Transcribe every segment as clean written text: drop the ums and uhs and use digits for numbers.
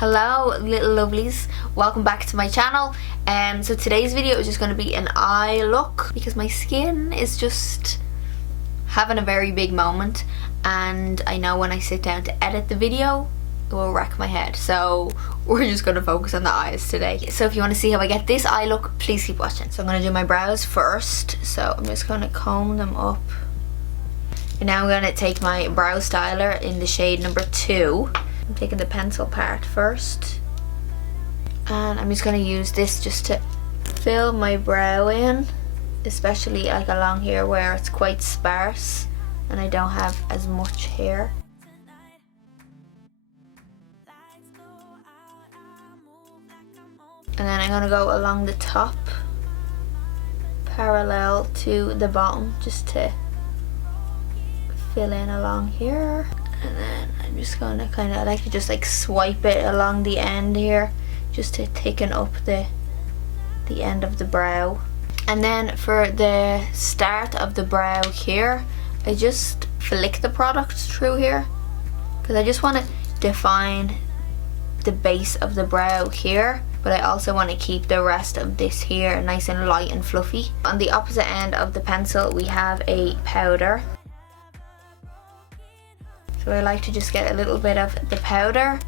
Hello little lovelies, welcome back to my channel. So today's video is just going to be an eye look because my skin is just having a very big moment, and I know when I sit down to edit the video it will wreck my head, so we're just going to focus on the eyes today. So if you want to see how I get this eye look, please keep watching. So I'm going to do my brows first, so I'm just going to comb them up. And now I'm going to take my brow styler in the shade number 2. I'm taking the pencil part first, and I'm just going to use this just to fill my brow in, especially like along here where it's quite sparse and I don't have as much hair. And then I'm going to go along the top parallel to the bottom just to fill in along here. And then I'm just going to I like to just like swipe it along the end here just to thicken up the end of the brow. And then for the start of the brow here, I just flick the product through here because I just want to define the base of the brow here, but I also want to keep the rest of this here nice and light and fluffy. On the opposite end of the pencil we have a powder. So I like to just get a little bit of the powder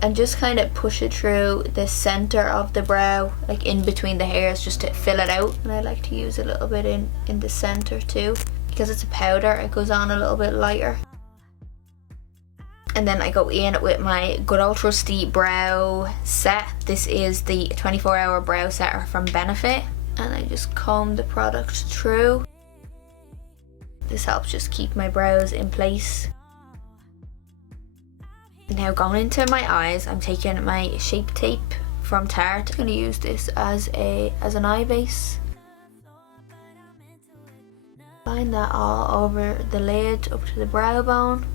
and just kind of push it through the center of the brow, like in between the hairs, just to fill it out. And I like to use a little bit in the center too. Because it's a powder, it goes on a little bit lighter. And then I go in with my good old trusty brow set. This is the 24-hour brow setter from Benefit. And I just comb the product through. This helps just keep my brows in place. Now going into my eyes, I'm taking my Shape Tape from Tarte. I'm going to use this as an eye base. Line that all over the lid up to the brow bone.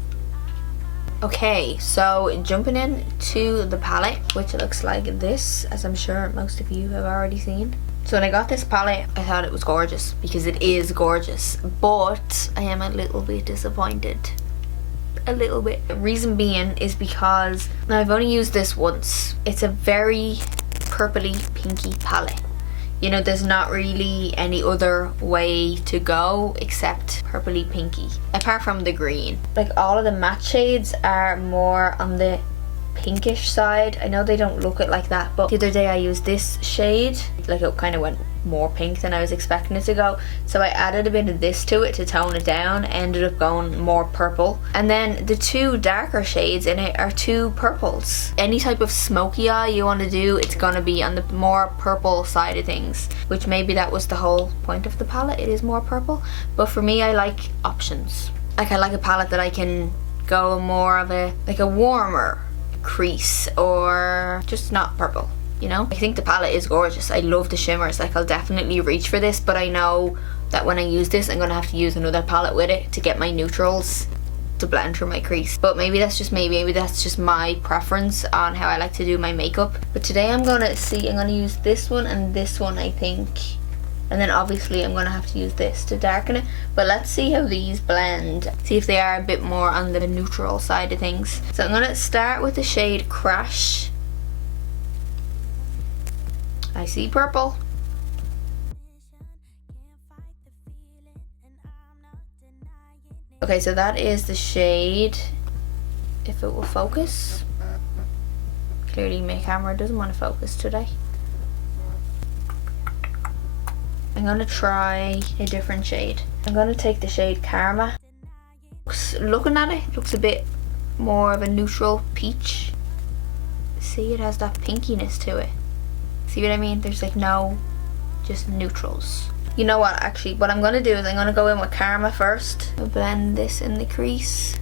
Okay, so jumping in to the palette, which looks like this, as I'm sure most of you have already seen. So when I got this palette, I thought it was gorgeous because it is gorgeous, but I am a little bit disappointed. A little bit. The reason being is because now I've only used this once. It's a very purpley pinky palette. You know, there's not really any other way to go except purpley pinky, apart from the green. Like all of the matte shades are more on the pinkish side. I know they don't look it like that, but the other day I used this shade, like it kind of went more pink than I was expecting it to go, so I added a bit of this to it to tone it down, ended up going more purple. And then the two darker shades in it are two purples. Any type of smoky eye you want to do, it's gonna be on the more purple side of things, which maybe that was the whole point of the palette, it is more purple. But for me, I like options. Like I like a palette that I can go more of a warmer crease, or just not purple, you know. I think the palette is gorgeous. I love the shimmers. Like I'll definitely reach for this, but I know that when I use this I'm gonna have to use another palette with it to get my neutrals to blend through my crease. But maybe that's just me, maybe that's just my preference on how I like to do my makeup. But today I'm gonna use this one and this one, I think. And then obviously I'm going to have to use this to darken it. But let's see how these blend. See if they are a bit more on the neutral side of things. So I'm going to start with the shade Crash. I see purple. Okay, so that is the shade. If it will focus. Clearly my camera doesn't want to focus today. I'm going to try a different shade. I'm going to take the shade Karma. Looking at it, looks a bit more of a neutral peach. See, it has that pinkiness to it. See what I mean? There's like no, just neutrals. You know what, actually, what I'm going to do is I'm going to go in with Karma first. I'll blend this in the crease.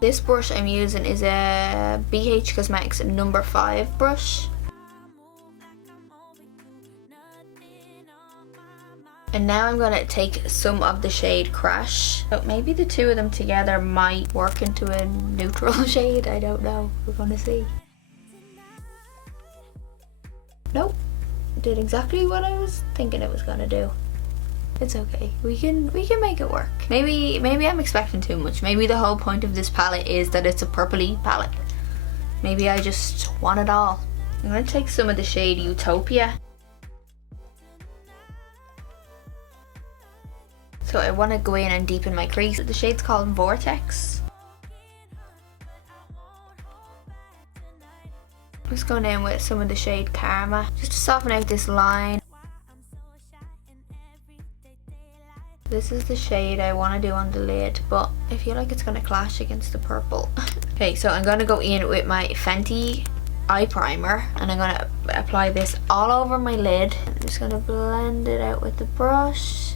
This brush I'm using is a BH Cosmetics number 5 brush. And now I'm going to take some of the shade Crash. So maybe the two of them together might work into a neutral shade. I don't know. We're going to see. Nope. Did exactly what I was thinking it was going to do. It's okay. We can make it work. Maybe I'm expecting too much. Maybe the whole point of this palette is that it's a purpley palette. Maybe I just want it all. I'm gonna take some of the shade Utopia. So I want to go in and deepen my crease. The shade's called Vortex. I'm just going in with some of the shade Karma, just to soften out this line. This is the shade I want to do on the lid, but I feel like it's going to clash against the purple. Okay, so I'm going to go in with my Fenty eye primer, and I'm going to apply this all over my lid. I'm just going to blend it out with the brush,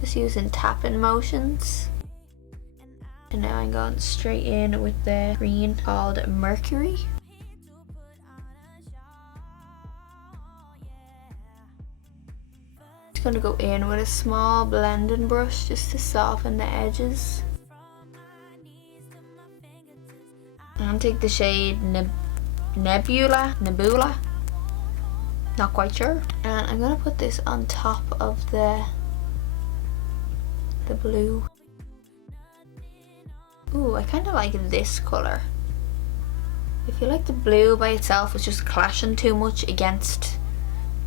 just using tapping motions. And now I'm going straight in with the green called Mercury. Just going to go in with a small blending brush just to soften the edges. I'm going to take the shade Nebula, not quite sure. And I'm going to put this on top of the blue. Ooh, I kind of like this colour. I feel like the blue by itself was just clashing too much against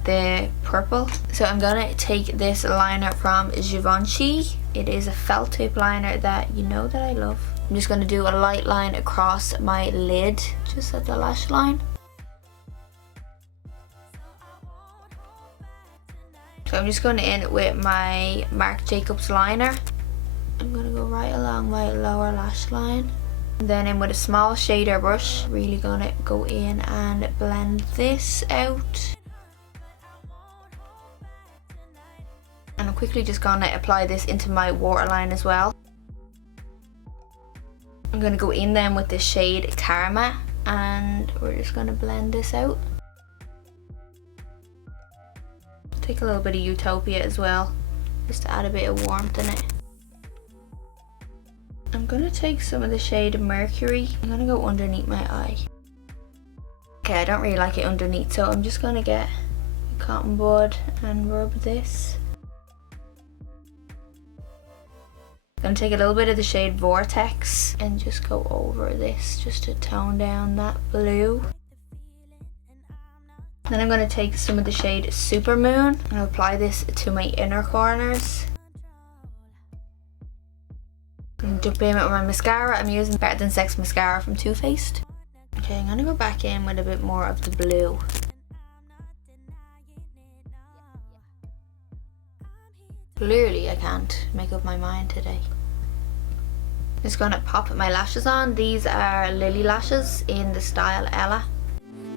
the purple. So I'm gonna take this liner from Givenchy. It is a felt tip liner that you know that I love. I'm just gonna do a light line across my lid, just at the lash line. So I'm just going in with my Marc Jacobs liner. I'm going to go right along my lower lash line. And then in with a small shader brush, really going to go in and blend this out. And I'm quickly just going to apply this into my waterline as well. I'm going to go in then with the shade Karma, and we're just going to blend this out. Take a little bit of Utopia as well, just to add a bit of warmth in it. I'm going to take some of the shade Mercury. I'm going to go underneath my eye. Okay, I don't really like it underneath, so I'm just going to get a cotton bud and rub this. I'm going to take a little bit of the shade Vortex and just go over this, just to tone down that blue. Then I'm going to take some of the shade Supermoon and apply this to my inner corners. And jump in with my mascara. I'm using Better Than Sex mascara from Too Faced. Okay, I'm going to go back in with a bit more of the blue. Clearly I can't make up my mind today. I'm just going to pop my lashes on. These are Lily lashes in the style Ella.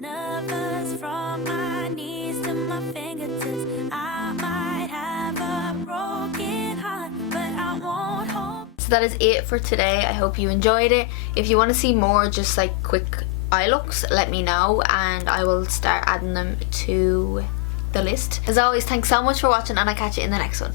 Nervous from my knees to my fingertips. I might have a broken heart, but I won't hope. So that is it for today. I hope you enjoyed it. If you want to see more just like quick eye looks, let me know and I will start adding them to the list. As always, thanks so much for watching and I'll catch you in the next one.